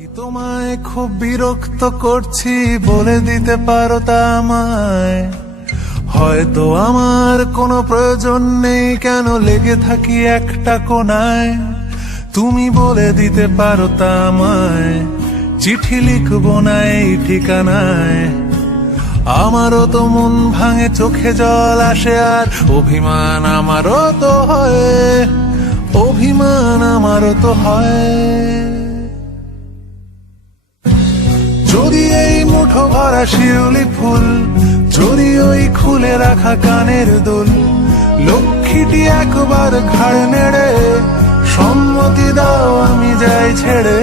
কি তোমায় খুব বিরক্ত করছি বলে দিতে পারো তা আমায়? হয়তো আমার কোনো প্রয়োজন নেই, কেন লেগে থাকি একটা কোনায়। তুমি বলে দিতে পারো তা আমায়, চিঠি লিখবো না এই ঠিকানায়। আমারও তো মন ভাঙে, চোখে জল আসে, আর অভিমান আমারও তো হয়, অভিমান আমারও তো হয়। যদি এই মুঠো ভরা শিউলি ফুল, যদি ওই খুলে রাখা কানের দুল, লক্ষ্মীটি একবার ঘাড় নেড়ে সম্মতি দাও আমি যাই ছেড়ে।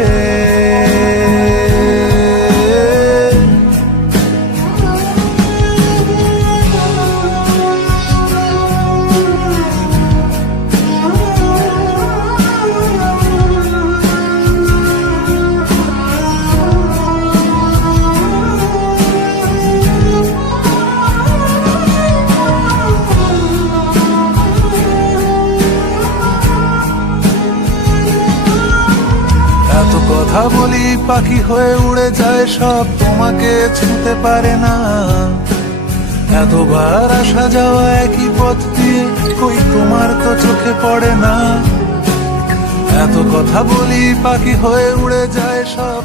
এত কথা বলি পাখি হয়ে উড়ে যায় সব, তোমাকে ছুঁতে পারে না। এতবার আসা যাওয়া একই পথ দিয়ে, কই তোমার তো চোখে পড়ে না। এত কথা বলি পাখি হয়ে উড়ে যায় সব।